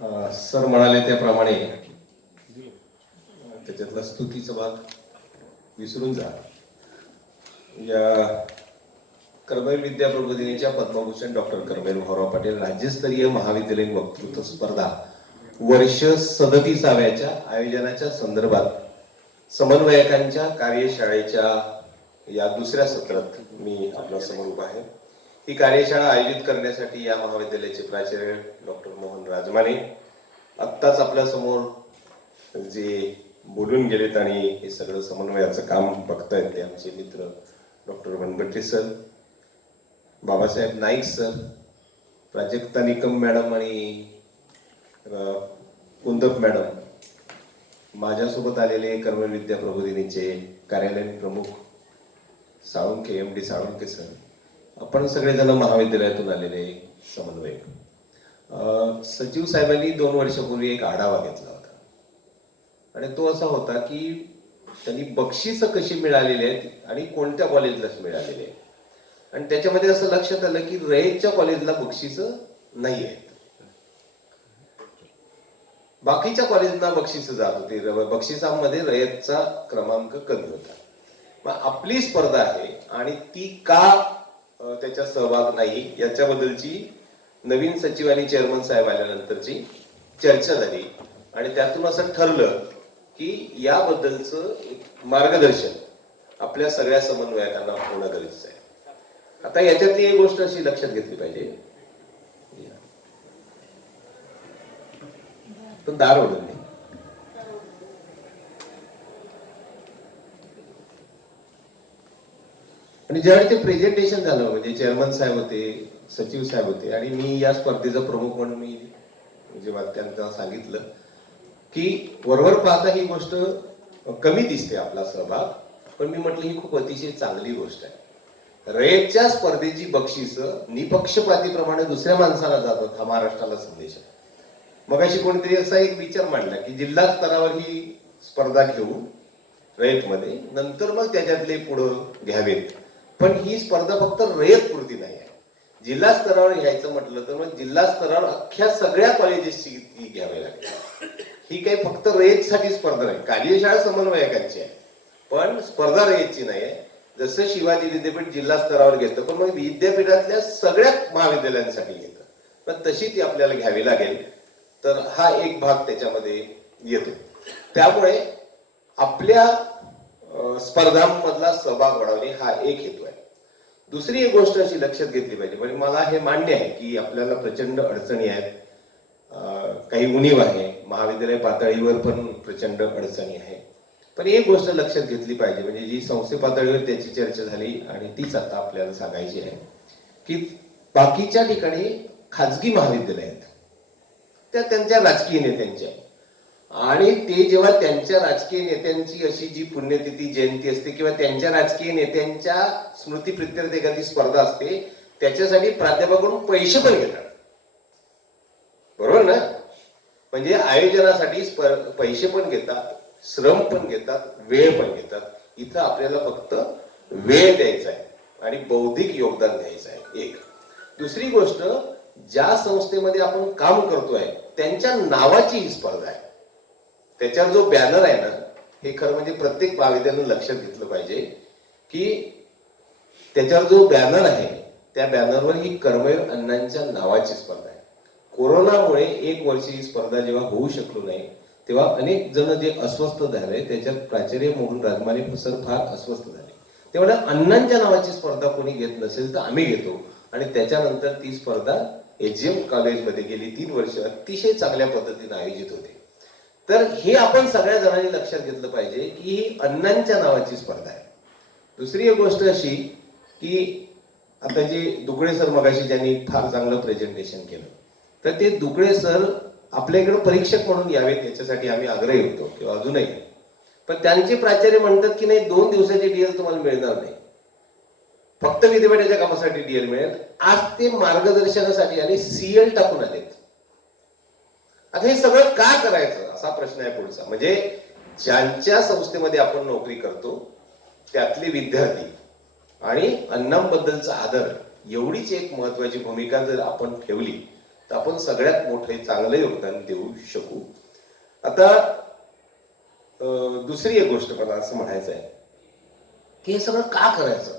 Sir म्हणाले त्याप्रमाणे त्याच्यातला स्तुतीचा भाग विसरून जा. या कर्मवीर विद्या प्रबोधिनीच्या पद्मभूषण डॉक्टर कर्मवीर भाऊराव पाटील राज्यस्तरीय महाविद्यालयीन वक्तृत्व स्पर्धा वर्ष सदतीसाव्याच्या आयोजनाच्या संदर्भात समन्वयकांच्या कार्यशाळेच्या या दुसऱ्या सत्रात मी आपल्यासमोर उभा आहे. ही कार्यशाळा आयोजित करण्यासाठी या महाविद्यालयाचे प्राचार्य डॉक्टर मोहन राजमाने आत्ताच आपल्यासमोर जे बोलून गेलेत आणि हे सगळं समन्वयाचं काम बघतायत ते आमचे मित्र doctor Vanbatte sir Babasaheb Naik sir Prajakta Nikam madam आणि कुंदप मॅडम. माझ्यासोबत आलेले कर्मविद्या प्रबोधिनीचे कार्यालयीन प्रमुख Salunke M D Salunke sir. आपण सगळेजण महाविद्यालयातून आलेले समन्वयक. सचिव साहेबांनी दोन वर्षापूर्वी एक आढावा घेतला होता. आणि तो असा होता की त्यांनी बक्षिसं कशी मिळालेली आहेत आणि कोणत्या कॉलेजला मिळालेली आहेत? आणि त्याच्यामध्ये असं लक्षात आलं की रयतच्या कॉलेजला बक्षिसं नाही आहेत. बाकीच्या कॉलेजना बक्षिसं जात होती. बक्षिसांमध्ये रयतचा क्रमांक कमी होता. मग आपली स्पर्धा आहे आणि ती का त्याच्यात सहभाग नाही याच्याबद्दलची नवीन सचिव आणि चेअरमन साहेब आल्यानंतरची चर्चा झाली. आणि त्यातून असं ठरलं की याबद्दलचं मार्गदर्शन आपल्या सगळ्या समन्वयकांना होणं गरजेचं आहे. आता याच्यातली एक गोष्ट अशी लक्षात घेतली पाहिजे. पण दार ओढले आणि ज्यावेळी ते प्रेझेंटेशन झालं म्हणजे चेअरमन साहेब होते सचिव साहेब होते. आणि मी या स्पर्धेचा प्रमुख म्हणून मी जेव्हा त्यांना सांगितलं की वरवर पाहता ही गोष्ट कमी दिसते आपला सहभाग पण मी म्हटलं ही खूप अतिशय चांगली गोष्ट आहे. रेटच्या स्पर्धेची बक्षीस निपक्षपातीप्रमाणे दुसऱ्या माणसाला जातात हा महाराष्ट्राला संदेश. आहे मग अशी कोणतरी असा एक विचार मांडला की जिल्हा स्तरावर ही स्पर्धा घेऊ रयतमध्ये नंतर मग त्याच्यातले पुढं घ्यावेत. पण ही स्पर्धा फक्त रयत पुरती नाही आहे. जिल्हा स्तरावर घ्यायचं म्हटलं तर मग जिल्हा स्तरावर अख्ख्या सगळ्या कॉलेजेसची ती घ्यावी लागते. ही काही फक्त रयतसाठी स्पर्धा नाही. कार्यशाळा समन्वयकांची आहे. पण स्पर्धा रयतची नाही आहे. जसं शिवाजी विद्यापीठ जिल्हा स्तरावर घेतं पण मग विद्यापीठातल्या सगळ्या महाविद्यालयांसाठी घेतं. पण तशी ती आपल्याला घ्यावी लागेल. तर हा एक भाग त्याच्यामध्ये येतो. त्यामुळे आपल्या स्पर्धांमधला सहभाग वाढवणे हा एक हेतू आहे. दुसरी एक गोष्ट अशी लक्षात घेतली पाहिजे म्हणजे मला हे मान्य आहे की आपल्याला प्रचंड अडचणी आहेत. काही उणीव आहे. महाविद्यालय पातळीवर पण प्रचंड अडचणी आहे. पण एक गोष्ट लक्षात घेतली पाहिजे म्हणजे जी संस्थे पातळीवर त्याची चर्चा झाली आणि तीच आता आपल्याला सांगायची आहे की बाकीच्या ठिकाणी खाजगी महाविद्यालय आहेत. त्या त्यांच्या राजकीय नेत्यांच्या आणि ते जेव्हा त्यांच्या राजकीय नेत्यांची अशी जी पुण्यतिथी जयंती असते किंवा त्यांच्या राजकीय नेत्यांच्या स्मृती प्रित्यर्थ एखादी स्पर्धा असते त्याच्यासाठी प्राध्यापकाकडून पैसे पण घेतात. बरोबर ना? म्हणजे आयोजनासाठी पैसे पण घेतात श्रम पण घेतात वेळ पण घेतात. इथं आपल्याला फक्त वेळ द्यायचा आहे आणि बौद्धिक योगदान द्यायचं आहे एक. दुसरी गोष्ट ज्या संस्थेमध्ये आपण काम करतोय त्यांच्या नावाची ही स्पर्धा आहे. त्याच्यावर जो बॅनर आहे ना हे खरं म्हणजे प्रत्येक महाविद्यालयानं लक्षात घेतलं पाहिजे की त्याच्यावर जो बॅनर आहे त्या बॅनरवर ही कर्मयोग अण्णांच्या नावाची स्पर्धा आहे. कोरोनामुळे एक वर्ष ही स्पर्धा जेव्हा होऊ शकलो नाही तेव्हा अनेक जण जे अस्वस्थ झाले त्याच्यात प्राचार्य मोहन राजमाने सर फार अस्वस्थ झाले. तेव्हा अण्णांच्या नावाची स्पर्धा कोणी घेत नसेल तर आम्ही घेतो. आणि त्याच्यानंतर ती स्पर्धा एजीएम कॉलेजमध्ये गेली तीन वर्ष अतिशय चांगल्या पद्धतीने आयोजित होते. तर हे आपण सगळ्या जणांनी लक्षात घेतलं पाहिजे की ही अण्णांच्या नावाची स्पर्धा आहे. दुसरी एक गोष्ट अशी की आता जे दुकडे सर मगाशी ज्यांनी फार चांगलं प्रेझेंटेशन केलं तर ते दुकडे सर आपल्या इकडे परीक्षक म्हणून यावेत याच्यासाठी आम्ही आग्रही होतो किंवा अजूनही. पण त्यांचे प्राचार्य म्हणतात की नाही दोन दिवसाचे डीएल तुम्हाला मिळणार नाही. फक्त विद्यापीठाच्या कामासाठी डीएल मिळेल. आज ते मार्गदर्शनासाठी आणि सीएल टाकून आलेत. आता हे सगळं का करायचं? असा प्रश्न आहे पुढचा. म्हणजे ज्यांच्या संस्थेमध्ये आपण नोकरी करतो त्यातले विद्यार्थी आणि अन्नांबद्दलचा आदर एवढीच एक महत्वाची भूमिका जर आपण ठेवली तर आपण सगळ्यात मोठं चांगलं योगदान देऊ शकू. आता दुसरी एक गोष्ट मला असं म्हणायचं आहे की हे सगळं का करायचं?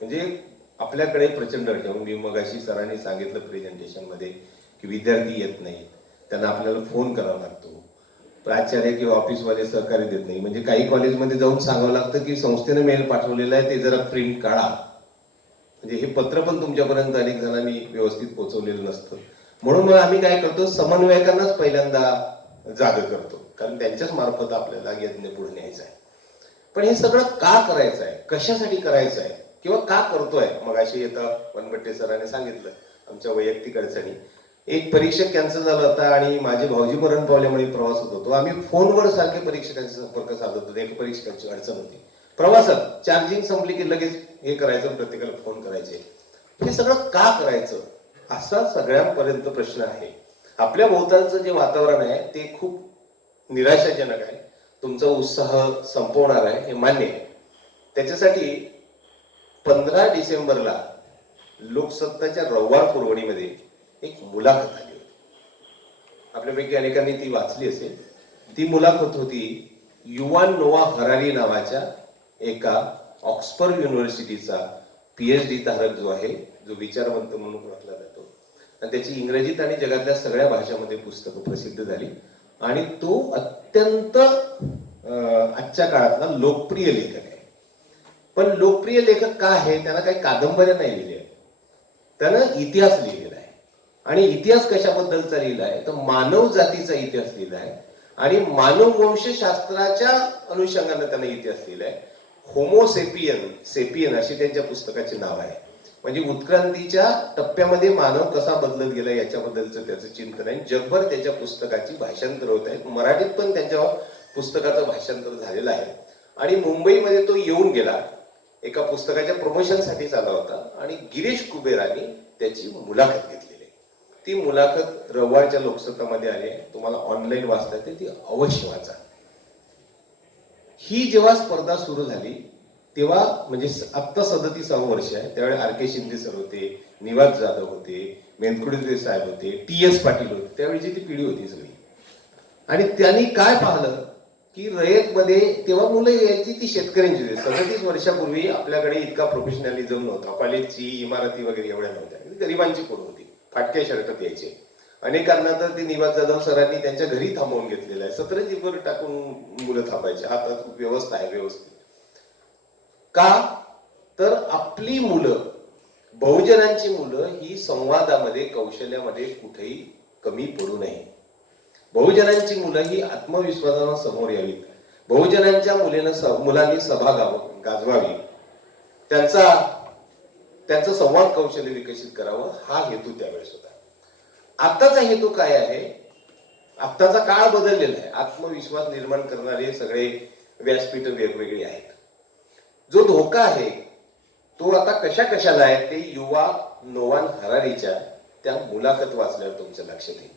म्हणजे आपल्याकडे प्रचंड मी मगाशी सरांनी सांगितलं प्रेझेंटेशनमध्ये की विद्यार्थी येत नाहीत त्यांना आपल्याला फोन करावा लागतो. प्राचार्य किंवा ऑफिसवाले सहकार्य देत नाही. म्हणजे काही कॉलेजमध्ये जाऊन सांगावं लागतं की संस्थेने मेल पाठवलेला आहे ते जरा प्रिंट काढा. म्हणजे हे पत्र पण तुमच्यापर्यंत अनेक जणांनी व्यवस्थित पोहोचवलेलं नसतं. म्हणून मग आम्ही काय करतो समन्वयकांनाच पहिल्यांदा जाग करतो. कारण त्यांच्याच मार्फत आपल्याला यज्ञ पुढे न्यायचा आहे. पण हे सगळं का करायचं आहे? कशासाठी करायचं आहे? किंवा का करतोय? मग अशी येतं वनबट्टे सरांनी सांगितलं आमच्या वैयक्तिक अडचणी. एक परीक्षक कॅन्सल झाला होता आणि माझे भाऊजी मरण पावल्यामुळे प्रवास होत होतो. आम्ही फोनवर सारखे परीक्षकांशी संपर्क साधत होतो. एका परीक्षकांची अडचण होती. प्रवासात चार्जिंग संपली की लगेच हे करायचं प्रत्येकाला फोन करायचे. हे सगळं का करायचं? असा सगळ्यांपर्यंत प्रश्न आहे. आपल्या भोवतालचं जे वातावरण आहे ते खूप निराशाजनक आहे. तुमचा उत्साह संपवणार आहे हे मान्य आहे. त्याच्यासाठी पंधरा डिसेंबरला लोकसत्ताच्या रविवार पुरवणीमध्ये एक मुलाखत आली होती. आपल्यापैकी अनेकांनी ती वाचली असेल. ती मुलाखत होती युवान नोवा हरारी नावाच्या एका ऑक्सफर्ड युनिव्हर्सिटीचा पीएचडी धारक जो आहे जो विचारवंत म्हणून ओळखला जातो. आणि त्याची इंग्रजीत आणि जगातल्या सगळ्या भाषांमध्ये पुस्तकं प्रसिद्ध झाली. आणि तो अत्यंत अं, आजच्या काळातला लोकप्रिय लेखक आहे. पण लोकप्रिय लेखक का आहे? त्याला काही कादंबऱ्या नाही लिहिल्या त्यानं इतिहास लिहिले. आणि इतिहास कशाबद्दलचा लिहिला आहे? तर मानव जातीचा इतिहास लिहिला आहे. आणि मानव वंशशास्त्राच्या अनुषंगाने त्यांना इतिहास लिहिलाय होमोसेपियन सेपियन अशी त्यांच्या पुस्तकाचे नाव आहे म्हणजे उत्क्रांतीच्या टप्प्यामध्ये मानव कसा बदलत गेला याच्याबद्दलचं त्याचं चिंतन आहे. जगभर त्याच्या पुस्तकाची भाषांतर होत आहेत. मराठीत पण त्यांच्या पुस्तकाचं भाषांतर झालेलं आहे. आणि मुंबईमध्ये तो येऊन गेला. एका पुस्तकाच्या प्रमोशनसाठी आला होता. आणि गिरीश कुबेरांनी त्याची मुलाखत घेतली. ती मुलाखत रविवारच्या लोकसत्तामध्ये आली तुम्हाला ऑनलाईन वाचता येते ती अवश्य वाचा. ही जेव्हा स्पर्धा सुरू झाली तेव्हा म्हणजे आत्ता सदतीसावं वर्ष आहे. त्यावेळी आर के शिंदे सर होते निवास जाधव होते मेनकुडे साहेब होते टी एस पाटील होते. त्यावेळीची ती पिढी होती सगळी. आणि त्यांनी काय पाहिलं की रयतमध्ये तेव्हा मुलं यायची ती शेतकऱ्यांची होती. सदतीस वर्षापूर्वी आपल्याकडे इतका प्रोफेशनॅलिझम नव्हता. कॉलेजची इमारती वगैरे एवढ्या नव्हत्या. गरिबांची पोरं होती. फाटक्या शर्टात यायचे अनेकांना तर ते निवास जाधव सरांनी त्यांच्या घरी थांबवून घेतलेलं आहे. सतरंजीवर टाकून मुलं थांबायची. तर व्यवस्था आहे व्यवस्थित. का? तर आपली मुलं बहुजनांची मुलं ही संवादामध्ये कौशल्यामध्ये कुठेही कमी पडू नये. बहुजनांची मुलं ही आत्मविश्वासानं समोर यावीत. बहुजनांच्या मुलीनं मुलांनी सभा गाव गाजवावी. त्यांचा त्यांचं संवाद कौशल्य विकसित करावं हा हेतू त्यावेळेस होता. आत्ताचा हेतू काय आहे? आत्ताचा काळ बदललेला आहे. आत्मविश्वास निर्माण करणारे सगळे व्यासपीठ वेगवेगळी आहेत. जो धोका आहे तो आता कशा कशाला आहे ते युवा नोवान हरारीच्या त्या मुलाखत वाचल्यावर तुमच्या लक्षात येईल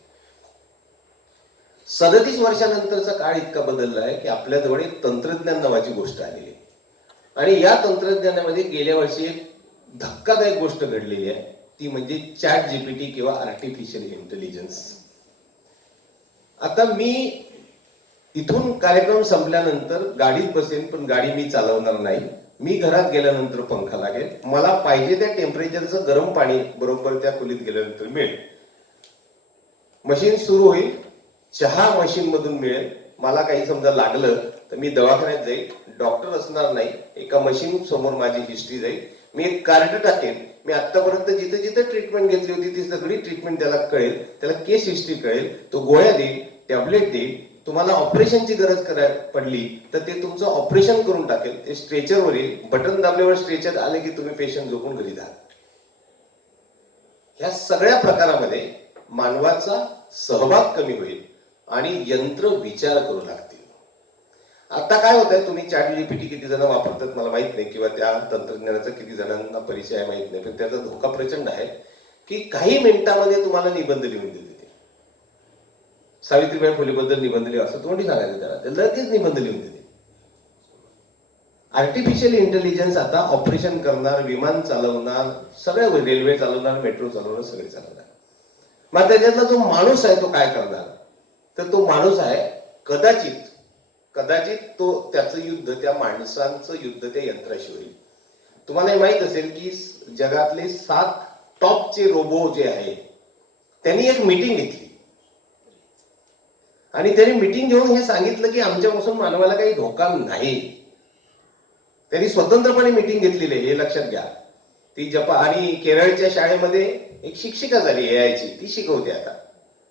सदतीस वर्षानंतरचा काळ इतका बदलला आहे की आपल्याजवळ एक तंत्रज्ञान नावाची गोष्ट आलेली आहे. आणि या तंत्रज्ञानामध्ये गेल्या वर्षी एक धक्कादायक गोष्ट घडलेली आहे. ती म्हणजे चॅट जीपीटी किंवा आर्टिफिशियल इंटेलिजन्स. आता मी इथून कार्यक्रम संपल्यानंतर गाडीत बसेन पण गाडी मी चालवणार नाही. मी घरात गेल्यानंतर पंखा लागेल. मला पाहिजे त्या टेम्परेचरचं गरम पाणी बरोबर त्या खोलीत गेल्यानंतर मिळेल. मशीन सुरू होईल. चहा मशीन मधून मिळेल. मला काही समजा लागलं तर मी दवाखान्यात जाईल. डॉक्टर असणार नाही. एका मशीन समोर माझी हिस्ट्री जाईल. मी एक कार्ड टाकेन? मी आतापर्यंत जिथे जिथे ट्रीटमेंट घेतली होती ती सगळी ट्रीटमेंट त्याला कळेल त्याला केस हिस्ट्री कळेल तो गोळ्या देईल टॅबलेट देईल तुम्हाला ऑपरेशनची गरज कराय पडली तर ते तुमचं ऑपरेशन करून टाकेल. ते स्ट्रेचरवर येईल बटन दाबल्यावर स्ट्रेचर आले की तुम्ही पेशंट झोपून घरी जा. ह्या सगळ्या प्रकारामध्ये मानवाचा सहभाग कमी होईल आणि यंत्र विचार करू लागेल आता काय होत आहे तुम्ही चॅट जीपीटी किती जण वापरतात मला माहीत नाही किंवा त्या तंत्रज्ञानाचा किती जणांना परिचय आहे माहीत नाही पण त्याचा धोका प्रचंड आहे की काही मिनिटामध्ये तुम्हाला निबंध लिहून देते ते. सावित्रीबाई फुलेबद्दल निबंध लिहा असं तोंडी सांगायचं त्याला. ते लगेच निबंध लिहून देते. आर्टिफिशियल इंटेलिजन्स आता ऑपरेशन करणार विमान चालवणार सगळ्या रेल्वे चालवणार मेट्रो चालवणार सगळे चालवणार. मग त्याच्यातला जो माणूस आहे तो काय करणार? तर तो माणूस आहे कदाचित कदाचित तो त्याचं युद्ध त्या माणसांचं युद्ध त्या यंत्राशी होईल. तुम्हाला हे माहीत असेल की जगातले सात टॉपचे रोबो जे आहे त्यांनी एक मीटिंग घेतली. आणि त्यांनी मीटिंग घेऊन हे सांगितलं की आमच्यापासून मानवाला काही धोका नाही. त्यांनी स्वतंत्रपणे मीटिंग घेतलेली आहे हे लक्षात घ्या. ती जपा आणि केरळच्या शाळेमध्ये एक शिक्षिका झाली एआयची ती शिकवते आता.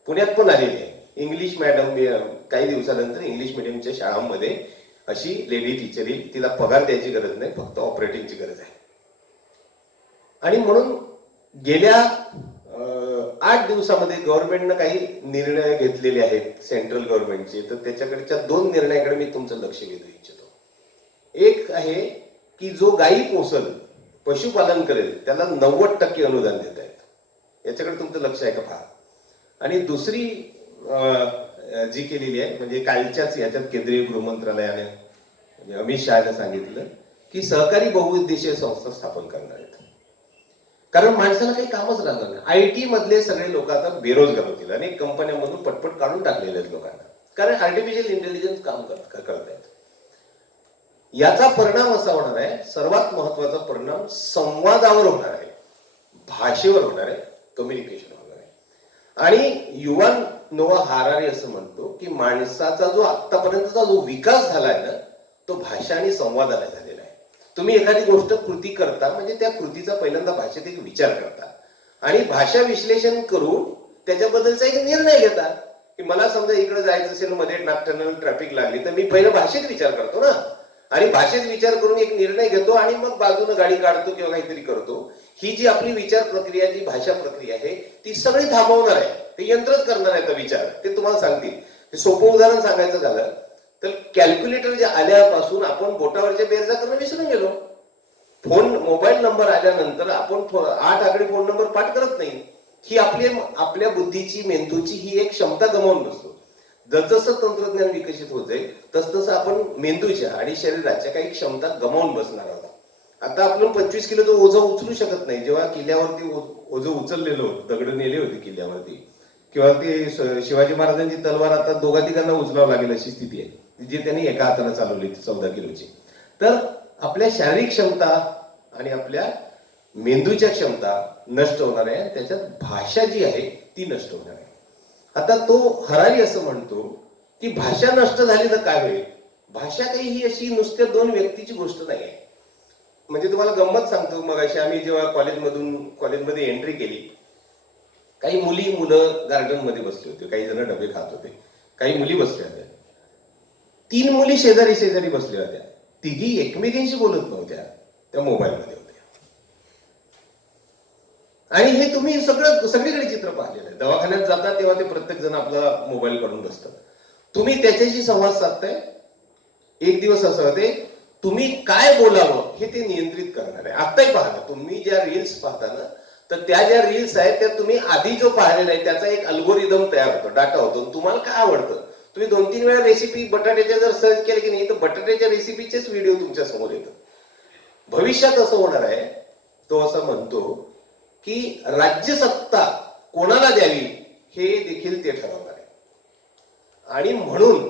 पुण्यात पण आलेली आहे. इंग्लिश मॅडम काही दिवसानंतर इंग्लिश मिडियमच्या शाळांमध्ये अशी लेडी टीचर येईल तिला पगार द्यायची गरज नाही फक्त ऑपरेटिंगची गरज आहे. आणि म्हणून गेल्या आठ दिवसामध्ये गव्हर्नमेंटनं काही निर्णय घेतलेले आहेत सेंट्रल गव्हर्नमेंटचे तर त्याच्याकडच्या दोन निर्णयाकडे मी तुमचं लक्ष वेधू इच्छितो एक आहे की जो गायी पोसल पशुपालन करेल त्याला नव्वद टक्के अनुदान देत आहेत. याच्याकडे तुमचं लक्ष आहे का पहा आणि दुसरी जी केलेली आहे म्हणजे कालच्याच याच्यात केंद्रीय गृहमंत्रालयाने म्हणजे अमित शहाने सांगितलं की सहकारी बहुउद्देशीय संस्था स्थापन करणार आहेत. कारण माणसाला काही कामच राहणार नाही. आय टी मधले सगळे लोक आता बेरोजगार होतील अनेक कंपन्यांमधून पटपट काढून टाकलेले आहेत लोकांना. कारण आर्टिफिशियल इंटेलिजन्स काम करत करतायत याचा परिणाम असा होणार आहे सर्वात महत्त्वाचा परिणाम संवादावर होणार आहे. भाषेवर होणार आहे कम्युनिकेशन होणार आहे. आणि युवान नोवा हारारी असं म्हणतो की माणसाचा जो आतापर्यंतचा जो विकास झालाय ना तो भाषा आणि संवादाला झालेला आहे. तुम्ही एखादी गोष्ट कृती करता म्हणजे त्या कृतीचा पहिल्यांदा भाषेत एक विचार करता. आणि भाषा विश्लेषण करून त्याच्याबद्दलचा एक निर्णय घेता. की मला समजा इकडे जायचं असेल मध्ये नागटर्नल ट्रॅफिक लागली तर मी पहिलं भाषेत विचार करतो ना. आणि भाषेत विचार करून एक निर्णय घेतो आणि मग बाजूने गाडी काढतो किंवा काहीतरी करतो. ही जी आपली विचार प्रक्रिया जी भाषा प्रक्रिया आहे ती सगळी थांबवणार आहे. ते यंत्रच करणार आहे का विचार. ते तुम्हाला सांगतील. सोपं उदाहरण सांगायचं झालं तर कॅल्क्युलेटर जे आल्यापासून आपण बोटावरच्या बेरजा करणं विसरून गेलो. फोन मोबाईल नंबर आल्यानंतर आपण आठ आकडे फोन नंबर पाठ करत नाही. ही आपली आपल्या बुद्धीची मेंदूची ही एक क्षमता गमावून बसतो. जसजसं तंत्रज्ञान विकसित होत जाईल तसतसं आपण मेंदूच्या आणि शरीराच्या काही क्षमता गमावून बसणार आहोत. आता आपण पंचवीस किलोचं ओझं उचलू शकत नाही. जेव्हा किल्ल्यावरती ओझं उचललेलं होतं दगड नेले होते किल्ल्यावरती. किंवा ते शिवाजी महाराजांची तलवार आता दोघा तिघांना उचलावं लागेल अशी स्थिती आहे. जी त्यांनी एका हाताला चालवली चौदा किलोची. तर आपल्या शारीरिक क्षमता आणि आपल्या मेंदूच्या क्षमता नष्ट होणार आहे. आणि त्याच्यात भाषा जी आहे ती नष्ट होणार आहे. आता तो हरारी असं म्हणतो की भाषा नष्ट झाली तर काय होईल? भाषा काही ही अशी नुसत्या दोन व्यक्तीची गोष्ट नाही आहे. म्हणजे तुम्हाला गंमत सांगतो मग अशी आम्ही जेव्हा कॉलेजमधून कॉलेजमध्ये एंट्री केली काही मुली मुलं गार्डनमध्ये बसले होते काही जण डबे खात होते काही मुली बसल्या होत्या. तीन मुली शेजारी शेजारी बसल्या होत्या. तिघी एकमेकींशी बोलत नव्हत्या त्या मोबाईलमध्ये होत्या. आणि हे तुम्ही सगळं सगळीकडे चित्र पाहिलेलं आहे. दवाखान्यात जाता तेव्हा ते प्रत्येक जण आपला मोबाईल काढून बसतात. तुम्ही त्याच्याशी संवाद साधताय. एक दिवस असं होते तुम्ही काय बोलावं हे ते नियंत्रित करणार आहे. आत्ताही पाहता तुम्ही ज्या रील्स पाहता ना तर त्या ज्या रील्स आहेत त्या तुम्ही आधी जो पाहिलेला आहे त्याचा एक अल्गोरिदम तयार होतो डाटा होतो. तुम्हाला काय आवडतं? तुम्ही दोन तीन वेळा रेसिपी बटाट्याच्या जर सर्च केले की नाही तर बटाट्याच्या रेसिपीचेच व्हिडिओ तुमच्यासमोर येतात भविष्यात असं होणार आहे तो असं म्हणतो की राज्यसत्ता कोणाला द्यावी हे देखील ते ठरवणार आहे. आणि म्हणून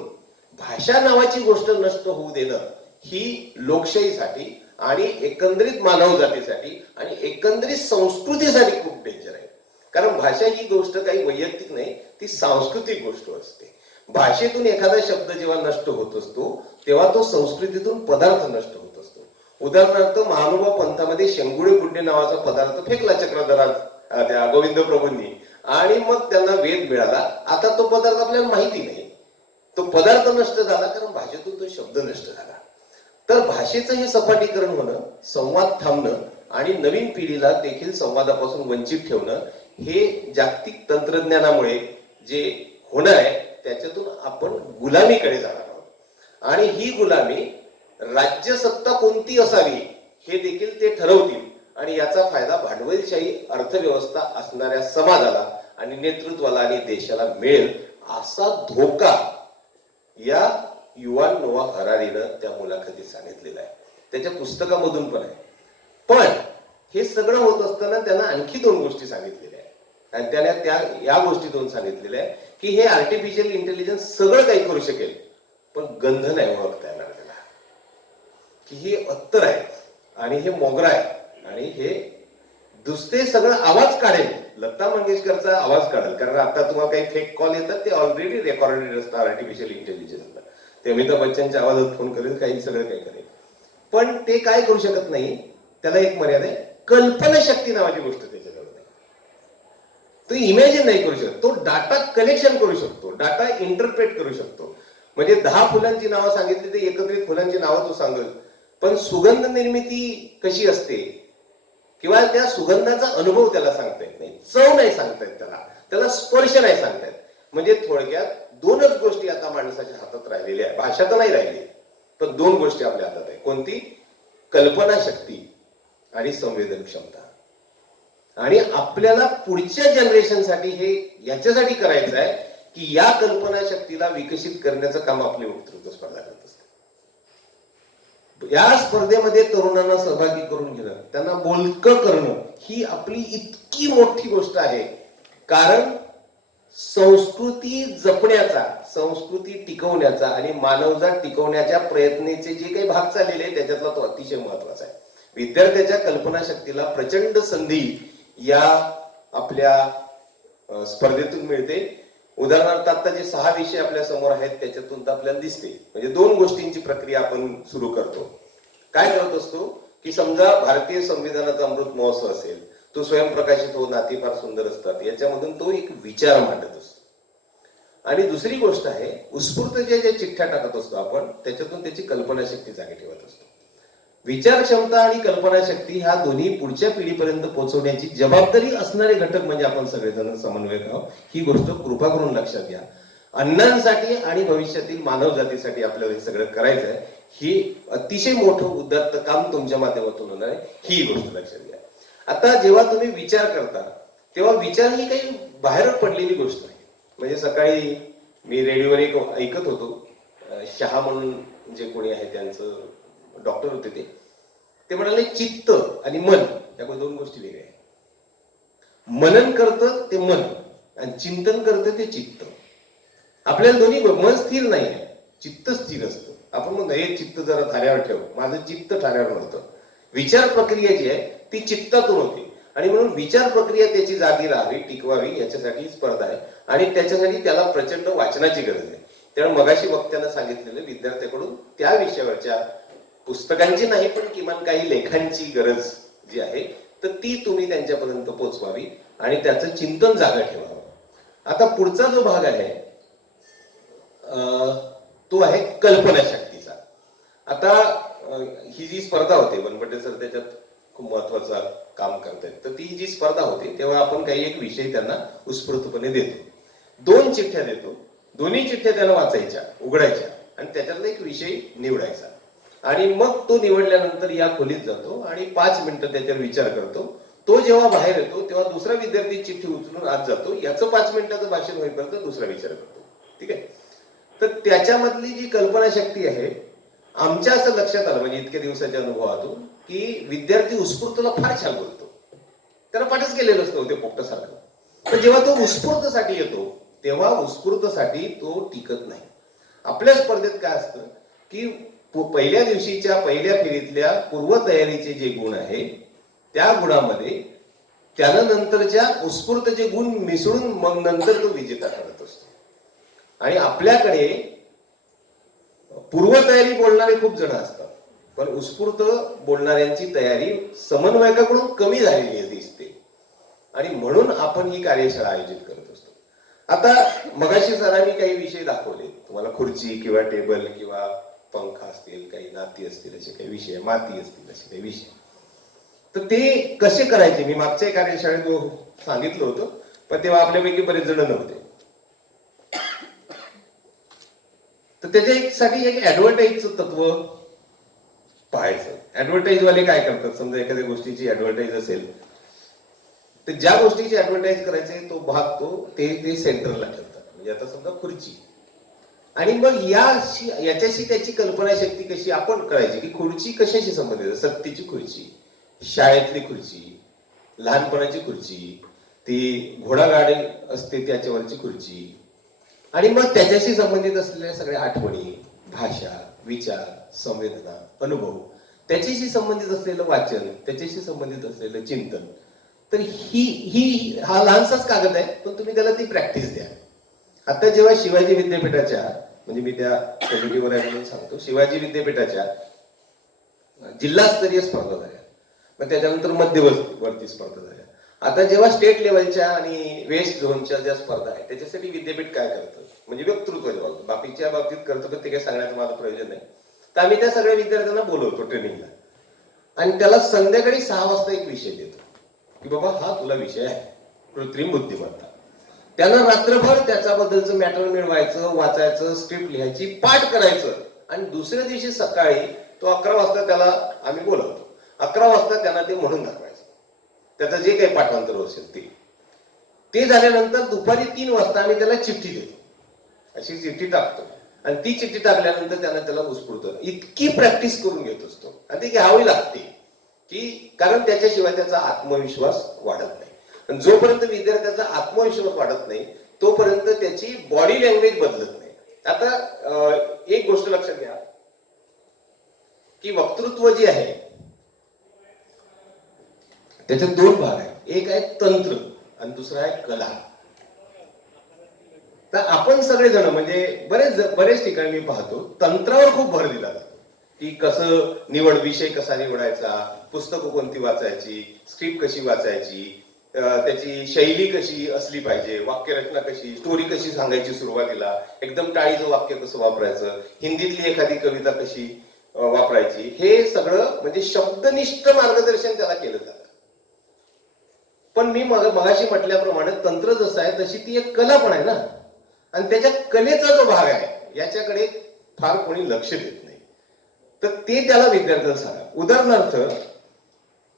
भाषा नावाची गोष्ट नष्ट होऊ देणं ही लोकशाहीसाठी आणि एकंदरीत मानव जातीसाठी आणि एकंदरीत संस्कृतीसाठी खूप डेंजर आहे. कारण भाषा ही गोष्ट काही वैयक्तिक नाही ती सांस्कृतिक गोष्ट असते. भाषेतून एखादा शब्द जेव्हा नष्ट होत असतो तेव्हा तो संस्कृतीतून पदार्थ नष्ट होत असतो. उदाहरणार्थ महानुभाव पंथामध्ये शेंगुळे गुड्डे नावाचा पदार्थ फेकला चक्रधरात त्या गोविंद प्रभूंनी. आणि मग त्यांना वेद मिळाला. आता तो पदार्थ आपल्याला माहिती नाही. तो पदार्थ नष्ट झाला कारण भाषेतून तो शब्द नष्ट झाला. तर भाषेचं हे सपाटीकरण होणं संवाद थांबणं आणि नवीन पिढीला देखील संवादापासून वंचित ठेवणं हे जागतिक तंत्रज्ञानामुळे जे होणार आहे त्याच्यातून आपण गुलामीकडे जाणार आहोत. आणि ही गुलामी राज्यसत्ता कोणती असावी हे देखील ते ठरवतील आणि याचा फायदा भांडवलशाही अर्थव्यवस्था असणाऱ्या समाजाला आणि नेतृत्वाला आणि देशाला मिळेल असा धोका या युवा नोवा हरारीनं त्या मुलाखतीत सांगितलेलं आहे. त्याच्या पुस्तकामधून पण आहे. पण हे सगळं होत असताना त्यांना आणखी दोन गोष्टी सांगितलेल्या आहेत. आणि त्याने त्या या गोष्टीतून सांगितलेल्या आहे की हे आर्टिफिशियल इंटेलिजन्स सगळं काही करू शकेल पण गंध नाही ओळखता येणार त्याला. की हे अत्तर आहे आणि हे मोगरा आहे आणि हे दुसरे सगळं आवाज काढेल. लता मंगेशकरचा आवाज काढेल. कारण आता तुम्हाला काही फेक कॉल येतात ते ऑलरेडी रेकॉर्डेड असतात आर्टिफिशियल इंटेलिजन्सला ते अमिताभ बच्चनच्या आवाजात फोन करेल काही सगळं काही करेल. पण ते काय करू शकत नाही त्याला एक मर्यादा आहे कल्पना शक्ती नावाची गोष्ट त्याच्याजवळ. नाही तो इमॅजिन नाही करू शकत तो डाटा कलेक्शन करू शकतो डाटा इंटरप्रेट करू शकतो. म्हणजे दहा फुलांची नावं सांगितली तर एकत्रित फुलांची नावं तो सांगेल. पण सुगंध निर्मिती कशी असते? किंवा त्या सुगंधाचा अनुभव त्याला सांगता येत नाही. चव नाही सांगता येत त्याला. त्याला स्पर्श नाही सांगता येत. म्हणजे थोडक्यात दोनच गोष्टी आता माणसाच्या हातात राहिलेल्या आहे भाषा तर नाही राहिली पण दोन गोष्टी आपल्या हातात आहे कोणती? कल्पना शक्ती आणि संवेदन क्षमता आणि आपल्याला पुढच्या जनरेशनसाठी हे याच्यासाठी करायचं आहे की या कल्पना शक्तीला विकसित करण्याचं काम आपले वक्तृत्व स्पर्धा करत असते. या स्पर्धेमध्ये तरुणांना सहभागी करून घेणं त्यांना बोलकं करणं ही आपली इतकी मोठी गोष्ट आहे. कारण संस्कृती जपण्याचा संस्कृती टिकवण्याचा आणि मानवजात टिकवण्याच्या प्रयत्नाचे जे काही भाग चाललेले आहेत त्याच्यातला तो अतिशय महत्त्वाचा आहे. विद्यार्थ्याच्या कल्पनाशक्तीला प्रचंड संधी या आपल्या स्पर्धेतून मिळते. उदाहरणार्थ आता जे सहा विषय आपल्यासमोर आहेत त्याच्यातून तर आपल्याला दिसते. म्हणजे दोन गोष्टींची प्रक्रिया आपण सुरू करतो. काय करत असतो? की समजा भारतीय संविधानाचा अमृत महोत्सव असेल तो स्वयंप्रकाशित होऊन नाती फार सुंदर असतात. याच्यामधून तो एक विचार मांडत असतो. आणि दुसरी गोष्ट आहे उत्स्फूर्त ज्या ज्या चिठ्ठ्या टाकत असतो आपण त्याच्यातून त्याची कल्पनाशक्ती जागी ठेवत असतो. विचार क्षमता आणि कल्पनाशक्ती ह्या दोन्ही पुढच्या पिढीपर्यंत पोहोचवण्याची जबाबदारी असणारे घटक म्हणजे आपण सगळेजण समन्वयक आहोत. ही गोष्ट कृपा करून लक्षात घ्या. अण्णांसाठी आणि भविष्यातील मानव जातीसाठी आपल्याला हे सगळं करायचं आहे ही अतिशय मोठं उदात्त काम तुमच्या माध्यमातून होणार आहे. ही गोष्ट लक्षात घ्या. आता जेव्हा तुम्ही विचार करता तेव्हा विचार ही काही बाहेर पडलेली गोष्ट नाही म्हणजे सकाळी मी रेडिओवर एक ऐकत होतो. शहा म्हणून जे कोणी आहे त्यांचं डॉक्टर होते ते. ते म्हणाले चित्त आणि मन या दोन गोष्टी वेगळ्या आहेत. मनन करतं ते मन आणि चिंतन करतं ते चित्त. आपल्याला दोन्ही मन स्थिर नाही आहे चित्त स्थिर असतं. आपण म्हणतो हे चित्त जरा थाऱ्यावर ठेव माझं चित्त थाऱ्यावर नव्हतं विचार प्रक्रिया जी आहे ती चित्तातून होते. आणि म्हणून विचार प्रक्रिया त्याची जागी राहावी टिकवावी याच्यासाठी स्पर्धा आहे. आणि त्याच्यासाठी त्याला प्रचंड वाचनाची गरज आहे. त्यामुळे मगाशी वक्त्यानं सांगितलेलं विद्यार्थ्याकडून त्या विषयावरच्या पुस्तकांची नाही पण किमान काही लेखांची गरज जी आहे तर ती तुम्ही त्यांच्यापर्यंत पोचवावी आणि त्याचं चिंतन जागा ठेवावं. आता पुढचा जो भाग आहे अं, तो आहे कल्पना शक्तीचा आता ही जी स्पर्धा होते बनपटे सर त्याच्यात खूप महत्वाचं काम करतायत. तर ती जी स्पर्धा होते तेव्हा आपण काही एक विषय त्यांना उत्स्फूर्तपणे देतो. दोन चिठ्ठ्या देतो. दोन्ही चिठ्ठ्या त्यांना वाचायच्या उघडायच्या आणि त्याच्यातला एक विषय निवडायचा. आणि मग तो निवडल्यानंतर या खोलीत जातो आणि पाच मिनिटं त्याच्यावर विचार करतो. तो जेव्हा बाहेर येतो तेव्हा दुसरा विद्यार्थी चिठ्ठी उचलून आत जातो. याचं पाच मिनिटाचं भाषण होईपर्यंत दुसरा विचार करतो. ठीक आहे? तर त्याच्यामधली जी कल्पना शक्ती आहे आमच्या असं लक्षात आलं म्हणजे इतक्या दिवसाच्या अनुभवातून की विद्यार्थी उत्स्फूर्तला फार छान बोलतो. त्याला पाठच केलेलं असतं ते पोपटासारखं पण जेव्हा तो उत्स्फूर्तसाठी येतो तेव्हा उत्स्फूर्तसाठी तो टिकत नाही. आपल्या स्पर्धेत काय असतं की पहिल्या दिवशीच्या पहिल्या फेरीतल्या पूर्वतयारीचे जे गुण आहे त्या गुणामध्ये त्यानं नंतरच्या उत्स्फूर्त जे गुण मिसळून मग नंतर तो विजेता ठरत असतो. आणि आपल्याकडे पूर्वतयारी बोलणारे खूप जण असतात. पण उत्स्फूर्त बोलणाऱ्यांची तयारी समन्वयकाकडून कमी झालेली दिसते. आणि म्हणून आपण ही कार्यशाळा आयोजित करत असतो. आता मगाशी सरांनी काही विषय दाखवले. तुम्हाला खुर्ची किंवा टेबल किंवा पंखा असतील काही नाती असतील असे काही विषय माती असतील असे काही विषय. तर ते कसे करायचे? मी मागच्या कार्यशाळेत सांगितलं होतं पण तेव्हा आपल्यापैकी बरेच जण नव्हते. तर त्याच्या एक साठी एक ऍडव्हर्टाईजचं तत्व पाहायचं. ऍडव्हर्टाईज वाले काय करतात? समजा एखाद्या गोष्टीची ऍडव्हर्टाईज असेल तर ज्या गोष्टीची ऍडव्हर्टाईज करायचे तो भाग तो ते ते सेंटरला ठेवतात. म्हणजे आता समजा खुर्ची. आणि मग याशी याच्याशी त्याची कल्पनाशक्ती कशी आपण करायची की खुर्ची कशाशी संबंधित सत्तीची खुर्ची शाळेतली खुर्ची लहानपणाची खुर्ची ती घोडागाडी असते त्याच्यावरची खुर्ची. आणि मग त्याच्याशी संबंधित असलेल्या सगळ्या आठवणी भाषा विचार संवेदना अनुभव त्याच्याशी संबंधित असलेलं वाचन त्याच्याशी संबंधित असलेलं चिंतन. तर ही ही हा लहानसाच कागद आहे पण तुम्ही त्याला ती प्रॅक्टिस द्या. आता जेव्हा शिवाजी विद्यापीठाच्या म्हणजे मी त्या कमिटीवर आहे म्हणून सांगतो शिवाजी विद्यापीठाच्या जिल्हास्तरीय स्पर्धा झाल्या. मग त्याच्यानंतर मध्यवर्ती स्पर्धा झाल्या. आता जेव्हा स्टेट लेवलच्या आणि वेस्ट झोनच्या ज्या स्पर्धा आहेत त्याच्यासाठी विद्यापीठ काय करतं? म्हणजे वक्तृत्व बाबतीत बाकीच्या बाबतीत करतो पण ते काही सांगण्याचं मला प्रयोजन नाही. तर आम्ही त्या सगळ्या विद्यार्थ्यांना बोलवतो ट्रेनिंगला. आणि त्याला संध्याकाळी सहा वाजता एक विषय देतो. की बाबा हा तुला विषय आहे. कृत्रिम बुद्धिमत्ता. त्यांना रात्रभर त्याच्याबद्दलचं मॅटर मिळवायचं वाचायचं स्क्रिप्ट लिहायची पाठ करायचं. आणि दुसऱ्या दिवशी सकाळी तो अकरा वाजता त्याला आम्ही बोलवतो. अकरा वाजता त्यांना ते म्हणून दाखवायचं. त्याचं जे काही पाठांतर असेल ते. ते झाल्यानंतर दुपारी तीन वाजता आम्ही त्याला चिठ्ठी देतो. अशी चिठ्ठी टाकतो. आणि ती चिठ्ठी टाकल्यानंतर त्यानं त्याला उत्स्फूर्त इतकी प्रॅक्टिस करून घेत असतो. आणि ती घ्यावी लागते की कारण त्याच्याशिवाय त्याचा आत्मविश्वास वाढत नाही. आणि जोपर्यंत विद्यार्थ्याचा आत्मविश्वास वाढत नाही तोपर्यंत त्याची बॉडी लँग्वेज बदलत नाही. आता एक गोष्ट लक्षात घ्या. की वक्तृत्व जे आहे त्याच्यात दोन भाग आहेत. एक आहे तंत्र आणि दुसरा आहे कला. तर आपण सगळेजण म्हणजे बरेच बरेच ठिकाणी मी पाहतो तंत्रावर खूप भर दिला जातो. की कसं निवड विषय कसा निवडायचा पुस्तकं कोणती वाचायची स्क्रिप्ट कशी वाचायची त्याची शैली कशी असली पाहिजे वाक्यरचना कशी स्टोरी कशी सांगायची सुरुवातीला एकदम टाळीचं वाक्य कसं वापरायचं हिंदीतली एखादी कविता कशी वापरायची हे सगळं म्हणजे शब्दनिष्ठ मार्गदर्शन त्याला केलं जातं. पण मी मग मगाशी म्हटल्याप्रमाणे तंत्र जसं आहे तशी ती एक कला पण आहे ना. आणि त्याच्या कलेचा जो भाग आहे याच्याकडे फार कोणी लक्ष देत नाही. तर ते त्याला विद्यार्थ्याला सांगा. उदाहरणार्थ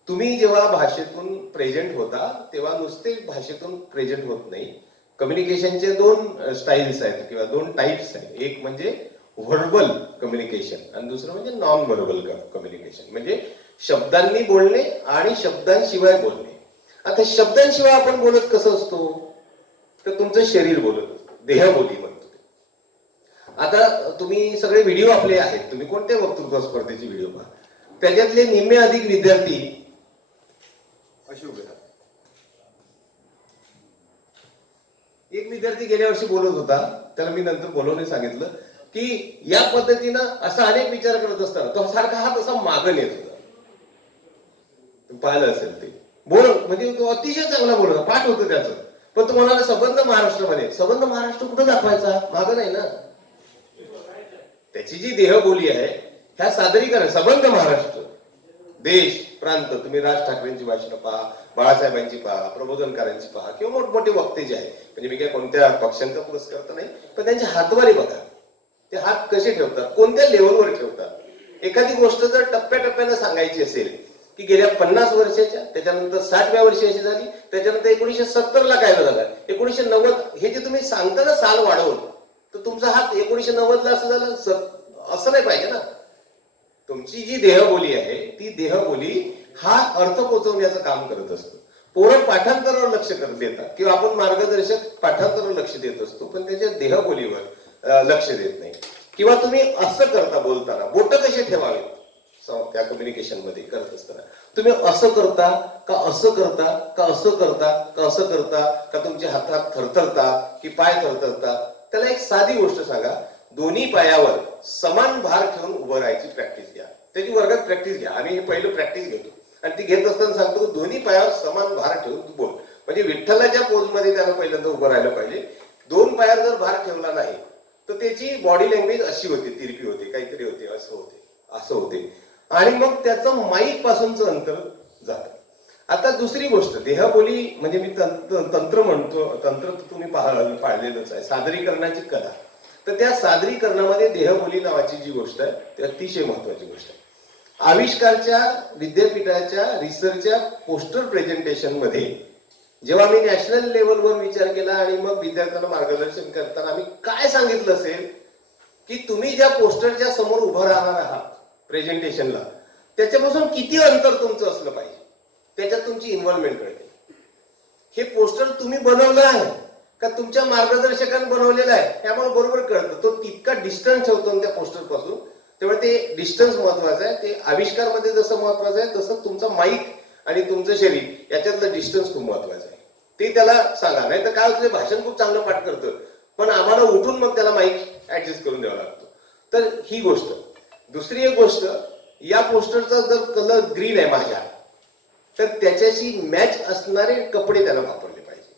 तुम्ही जेव्हा भाषेतून प्रेझेंट होता तेव्हा नुसते भाषेतून प्रेझेंट होत नाही. कम्युनिकेशनचे दोन स्टाईल्स आहेत किंवा दोन टाईप्स आहेत. एक म्हणजे व्हर्बल कम्युनिकेशन आणि दुसरं म्हणजे नॉन व्हर्बल कम्युनिकेशन म्हणजे शब्दांनी बोलणे आणि शब्दांशिवाय बोलणे. आता शब्दांशिवाय आपण बोलत कसं असतो? तर तुमचं शरीर बोलत असतं. देहबोली म्हणतो आता तुम्ही सगळे व्हिडिओ आपले आहेत. तुम्ही कोणत्या वक्तृत्व स्पर्धेचे व्हिडिओ पहा त्याच्यातले निम्मे अधिक विद्यार्थी असे उभे राहतात एक विद्यार्थी गेल्या वर्षी बोलत होता. त्याला मी नंतर बोलवणे सांगितलं की या पद्धतीनं असा अनेक विचार करत असताना तो सारखा हा तसा मागण येत होता. पाहिलं असेल ते. बोल म्हणजे तो अतिशय चांगला बोलत पाठ होतं त्याचं. पण तो म्हणाला संबंध महाराष्ट्रामध्ये संबंध महाराष्ट्र कुठं दाखवायचा? मागं नाही ना. त्याची जी देहबोली आहे ह्या सादरीकरण संबंध महाराष्ट्र. देश प्रांत तुम्ही राज ठाकरेंची भाषणं पहा बाळासाहेबांची पहा प्रबोधनकारांची पहा किंवा मोठमोठे वक्ते जे आहे म्हणजे मी काय कोणत्या पक्षांचा पुरस्कार तर नाही पण त्यांची हातवारी बघा. ते हात कसे ठेवतात? कोणत्या लेवलवर ठेवतात? एखादी गोष्ट जर टप्प्याटप्प्यानं सांगायची असेल की गेल्या पन्नास वर्षाच्या त्याच्यानंतर साठव्या वर्षी अशी झाली त्याच्यानंतर एकोणीशे सत्तर ला काय झालं एकोणीशे नव्वद हे जे तुम्ही सांगता ना साल वाढवलं तर तुमचा हात एकोणीशे नव्वद ला असं झालं असं नाही पाहिजे ना. तुमची जी देहबोली आहे ती देहबोली हा अर्थ पोचवण्याचं काम करत असतो. पोरं पाठांतरावर लक्ष कर देतात किंवा आपण मार्गदर्शक पाठांतरावर लक्ष देत असतो पण त्याच्या देहबोलीवर लक्ष देत नाही. किंवा तुम्ही असं करता बोलताना बोट कसे ठेवावे त्या कम्युनिकेशनमध्ये करत असताना. तुम्ही असं करता का असं करता का असं करता का असं करता का तुमच्या हातात थरथरता की पाय थरथरता? त्याला एक साधी गोष्ट सांगा. दोन्ही पायावर समान भार ठेवून उभं राहायची प्रॅक्टिस घ्या. त्याची वर्गात प्रॅक्टिस घ्या. आम्ही हे पहिलं प्रॅक्टिस घेतो. आणि ती घेत असताना सांगतो दोन्ही पायावर समान भार ठेवून तू बोल. म्हणजे विठ्ठलाच्या पोजमध्ये त्याला पहिल्यांदा उभं राहिलं पाहिजे. दोन पायावर जर भार ठेवला नाही तर त्याची बॉडी लँग्वेज अशी होती तिरपी होते काहीतरी होते असं होते असं होते. आणि मग त्याचं माईक पासूनच अंतर जात. आता दुसरी गोष्ट देहबोली म्हणजे मी तंत्र तंत्र म्हणतो तंत्र तुम्ही पाह- पाळलेलंच आहे सादरीकरणाची कला. तर त्या सादरीकरणामध्ये देहबोली नावाची जी गोष्ट आहे ती अतिशय महत्वाची गोष्ट आहे. आविष्कारच्या विद्यापीठाच्या रिसर्चच्या पोस्टर प्रेझेंटेशनमध्ये जेव्हा मी नॅशनल लेवलवर विचार केला आणि मग विद्यार्थ्यांना मार्गदर्शन करताना आम्ही काय सांगितलं असेल की तुम्ही ज्या पोस्टरच्या समोर उभं राहणार आहात प्रेझेंटेशनला. त्याच्यापासून किती अंतर तुमचं असलं पाहिजे? त्याच्यात तुमची इन्व्हॉल्वमेंट कळते. हे पोस्टर तुम्ही बनवलं आहे का तुमच्या मार्गदर्शकांनी बनवलेलं आहे? हे आम्हाला बरोबर कळतं. तो तितका डिस्टन्स ठेवतो त्या पोस्टरपासून. त्यामुळे ते डिस्टन्स महत्वाचं आहे. ते आविष्कारमध्ये जसं महत्वाचं आहे तसं तुमचं माईक आणि तुमचं शरीर याच्यातलं डिस्टन्स खूप महत्वाचं आहे. ते त्याला सांगा. नाही तर काय होतं भाषण खूप चांगलं पाठ करतं. पण आम्हाला उठून मग त्याला माईक ऍडजस्ट करून द्यावा लागतो. तर ही गोष्ट. दुसरी एक गोष्ट या पोस्टरचा जर कलर ग्रीन आहे माझ्या तर त्याच्याशी मॅच असणारे कपडे त्याला वापरले पाहिजे.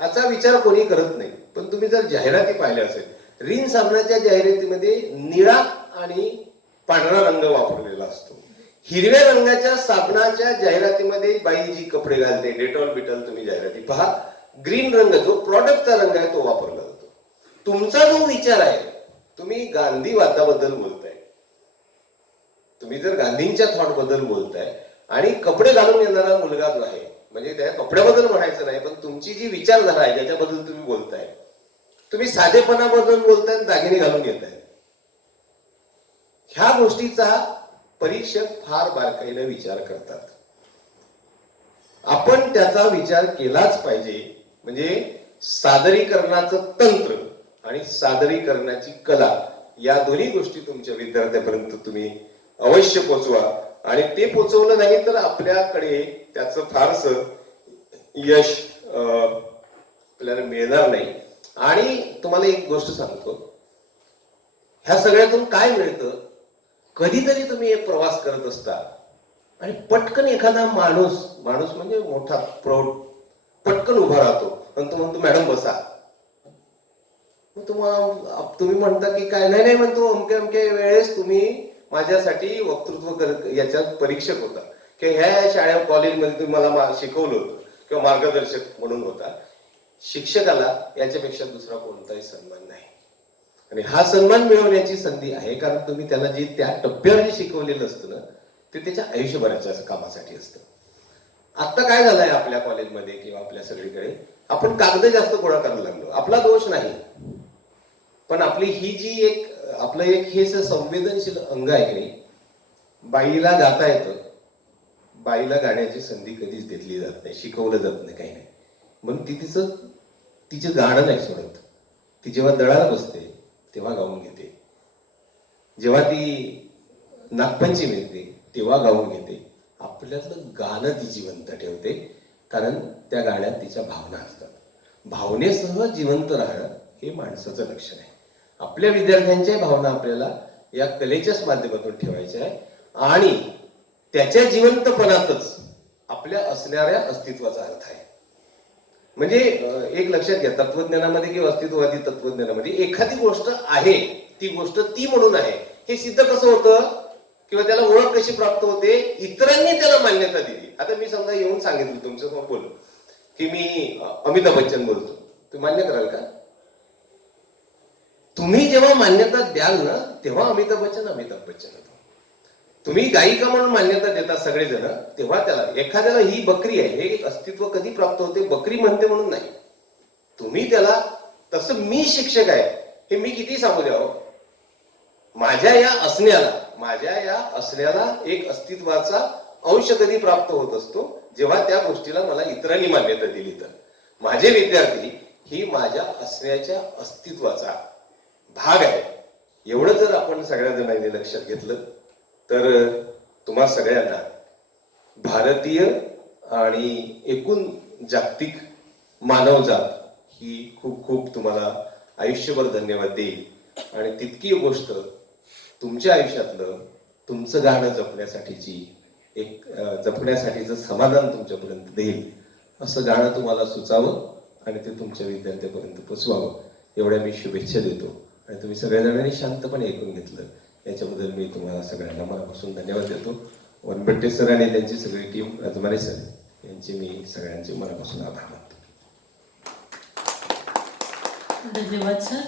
ह्याचा विचार कोणी करत नाही पण तुम्ही जर जाहिराती पाहिल्या असेल रिन साबणाच्या जाहिरातीमध्ये निळा आणि पांढरा रंग वापरलेला असतो. हिरव्या रंगाच्या साबणाच्या जाहिरातीमध्ये बाई जी कपडे घालते डेटॉल बिटॉल तुम्ही जाहिराती पहा. ग्रीन रंग जो प्रॉडक्टचा रंग आहे तो वापरला जातो. तुमचा जो विचार आहे तुम्ही गांधीवादाबद्दल बोलताय. तुम्ही जर गांधींच्या थॉटबद्दल बोलताय आणि कपडे घालून येणारा मुलगा जो आहे म्हणजे त्या कपड्याबद्दल म्हणायचं नाही पण तुमची जी विचारधारा आहे ज्याच्याबद्दल तुम्ही बोलताय तुम्ही साधेपणाबद्दल बोलताय दागिने घालून येत आहे ह्या गोष्टीचा परीक्षक फार बारकाईने विचार करतात. आपण त्याचा विचार केलाच पाहिजे म्हणजे सादरीकरणाचं तंत्र. आणि सादरीकरणाची कला या दोन्ही गोष्टी तुमच्या विद्यार्थ्यापर्यंत तुम्ही अवश्य पोचवा. आणि ते पोचवलं नाही तर आपल्याकडे त्याचं फारस यश आपल्याला मिळणार नाही. आणि तुम्हाला एक गोष्ट सांगतो. ह्या सगळ्यातून काय मिळतं? कधीतरी तुम्ही एक प्रवास करत असता. आणि पटकन एखादा माणूस माणूस म्हणजे मोठा प्रौढ पटकन उभा राहतो. आणि तो म्हणतो मॅडम बसा. तुम्हाला तुम्ही म्हणता की काय? नाही नाही म्हणतो अमक्या अमक्या वेळेस तुम्ही माझ्यासाठी वक्तृत्व करत याच्यात परीक्षक होता. की ह्या ह्या शाळा कॉलेजमध्ये तुम्ही मला शिकवलं होतं किंवा मार्गदर्शक म्हणून होता. शिक्षकाला याच्यापेक्षा दुसरा कोणताही सन्मान नाही. आणि हा सन्मान मिळवण्याची संधी आहे कारण तुम्ही त्याला जे त्या टप्प्यावर जे शिकवलेलं असतं ना ते त्याच्या आयुष्यभराच्या कामासाठी असतं. आता काय झालंय आपल्या कॉलेजमध्ये किंवा आपल्या सगळीकडे? आपण कागद जास्त गोळा करायला लागलो. आपला दोष नाही. पण आपली ही जी एक आपलं एक हे संवेदनशील अंग आहे की नाही बाईला गाता येतं. बाईला गाण्याची संधी कधीच घेतली जात नाही शिकवलं जात नाही काही नाही. म्हणून ती तिचं तिचं गाणं नाही सोडत. ती जेव्हा दळाला बसते तेव्हा गाऊन घेते. जेव्हा ती नागपंचमी येते तेव्हा गाऊन घेते. आपल्यातलं गाणं ती जिवंत ठेवते कारण त्या गाण्यात तिच्या भावना असतात. भावनेसह जिवंत राहणं हे माणसाचं लक्षण आहे. आपल्या विद्यार्थ्यांच्या भावना आपल्याला या कलेच्याच माध्यमातून ठेवायच्या आहे आणि त्याच्या जिवंतपणातच आपल्या असणाऱ्या अस्तित्वाचा अर्थ आहे. म्हणजे एक लक्षात घ्या तत्वज्ञानामध्ये किंवा अस्तित्ववादी तत्वज्ञानामध्ये एखादी गोष्ट आहे ती गोष्ट ती म्हणून आहे. हे सिद्ध कसं होतं? किंवा त्याला ओळख कशी प्राप्त होते? इतरांनी त्याला मान्यता दिली. आता मी समजा येऊन सांगितलं तुमचं समोर की मी अमिताभ बच्चन बोलतो. तुम्ही मान्य कराल का? तुम्ही जेव्हा मान्यता द्याल ना तेव्हा अमिताभ बच्चन अमिताभ बच्चन तुम्ही गायिका म्हणून मान्यता देता सगळेजण तेव्हा त्याला एखाद्याला ही बकरी आहे हे एक अस्तित्व कधी प्राप्त होते बकरी म्हणते म्हणून नाही. तुम्ही त्याला तसं मी शिक्षक आहे हे मी किती सांगू द्यावं हो. माझ्या या असण्याला माझ्या या असण्याला एक अस्तित्वाचा अंश कधी प्राप्त होत असतो जेव्हा त्या गोष्टीला मला इतरांनी मान्यता दिली तर. माझे विद्यार्थी ही माझ्या असण्याच्या अस्तित्वाचा भाग आहे. एवढं जर आपण सगळ्या जणांनी लक्षात घेतलं तर तुम्हा सगळ्यांना भारतीय आणि एकूण जागतिक मानवजात ही खूप खूप तुम्हाला आयुष्यभर धन्यवाद देईल. आणि तितकी गोष्ट तुमच्या आयुष्यातलं तुमचं गाणं जपण्यासाठीची एक जपण्यासाठीचं समाधान तुमच्यापर्यंत देईल. असं गाणं तुम्हाला सुचावं आणि ते तुमच्या विद्यार्थ्यापर्यंत पोचवावं. एवढ्या मी शुभेच्छा देतो. आणि तुम्ही सगळ्या जणांनी शांतपणे ऐकून घेतलं. याच्याबद्दल मी तुम्हाला सगळ्यांना मनापासून धन्यवाद देतो. वनपट्टे सर आणि त्यांची सगळी टीम राजमाने सर यांचे मी सगळ्यांचे मनापासून आभार मानतो. धन्यवाद सर